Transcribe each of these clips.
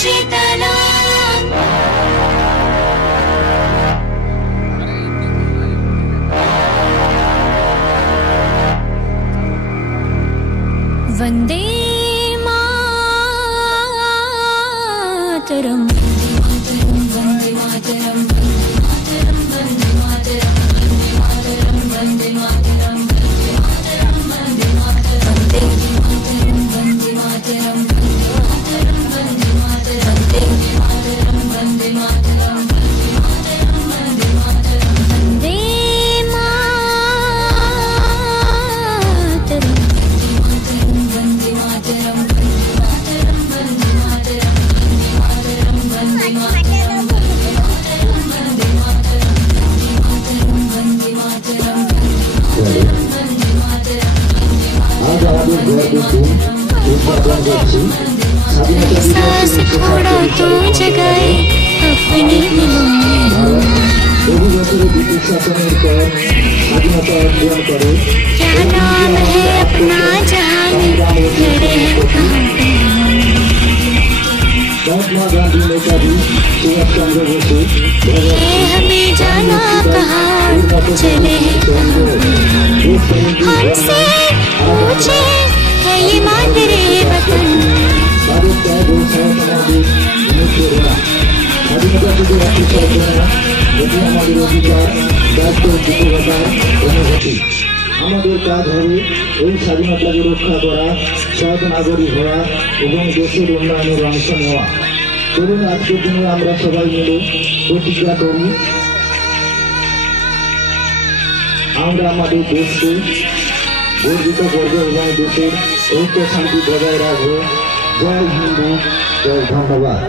शीतला वंदे मातरम वंदे मातरम वंदे मातरम वंदे मातरम वंदे मातरम वंदे मातरम वंदे मातरम वंदे मातरम वंदे मातरम वंदे मातरम वंदे सांस थोड़ा तो जगाए अपने दिलों में क्या नाम है अपना जहान लड़े हैं कहाँ पे हमें जाना कहाँ चले हैं हमसे पूछे है ये मादरे वतन আমাদের কাজ হবে এই স্বাধীনতাকে রক্ষা করা, সৎ নাগরিক হওয়া এবং দেশের উন্নয়নের অংশ নেওয়া। চলুন আজকের দিনে আমরা সবাই মিলে প্রতিজ্ঞা করি আমরা আমাদের দেশকে গর্বিত করব এবং দেশের ঐক্য শান্তি বজায় রাখবো। জয় হিন্দু, জয় ধন্যবাদ।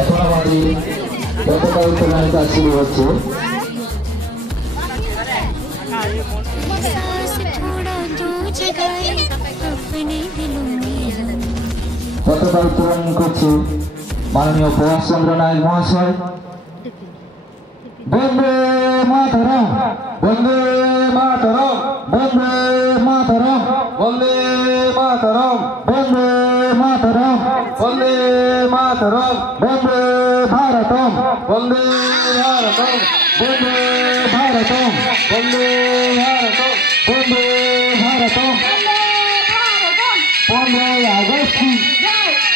এখন আমাদের পতাকা উত্তোলনের কাজ শুরু হচ্ছে। পতাকা উত্তোলন করছে মাননীয় প্রভাষ চন্দ্র নায়ক মহাশয়। বন্দে মাতরম, বন্দে মাতরম, বন্দে মাতরম, বন্দে মাতরম, বন্দে মাতরম, বন্দে মাতরম, বন্দে ভারতম, বন্দে ভারতম, বন্দে ভারতম, বন্দে ভারতম, বন্দে ভারতম। 15 আগস্ট की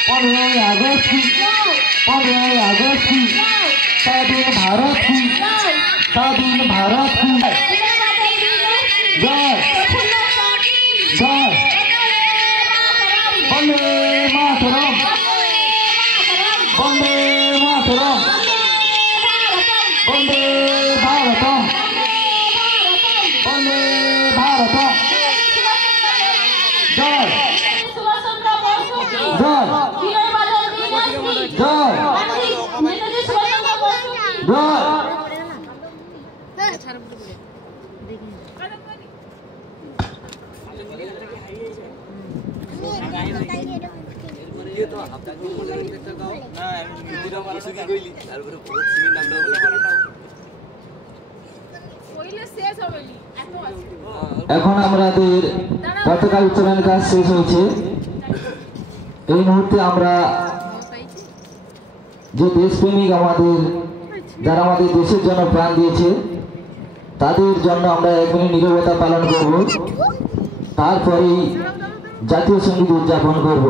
15 আগস্ট की 15 আগস্ট की स्वाधीन भारत की स्वाधीन भारत की जय जय वंदे मातरम, वंदे मातरम, वंदे भारतम, वंदे भारतम। जय जय जय এখন আমাদের পতাকা উত্তোলনের কাজ শেষ হয়েছে। এই মুহূর্তে আমরা যে দেশপ্রেমিক আমাদের যারা আমাদের দেশের জন্য প্রাণ দিয়েছে তাদের জন্য আমরা 1 মিনিট নীরবতা পালন করব, তারপরেই জাতীয় সঙ্গীত উদযাপন করব।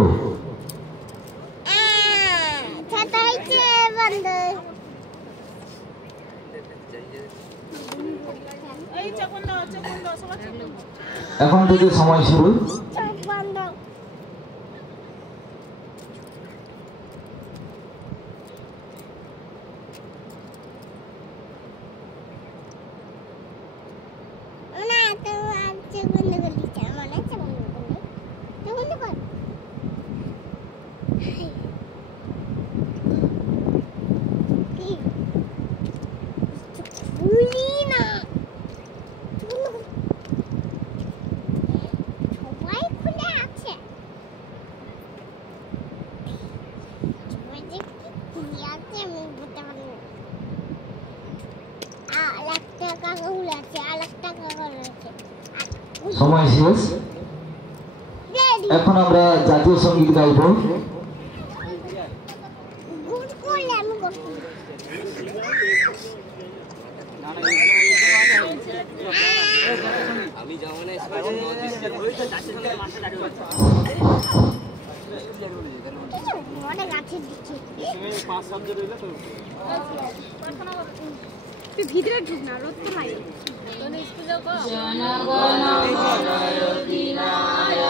এখন থেকে সময় শুরু। সময় শেষ। এখন আমরা জাতীয় সঙ্গীত গাইব। ভিতরে ঢুক না, রোদ তো নাই। জনগণ মন অধিনায়ক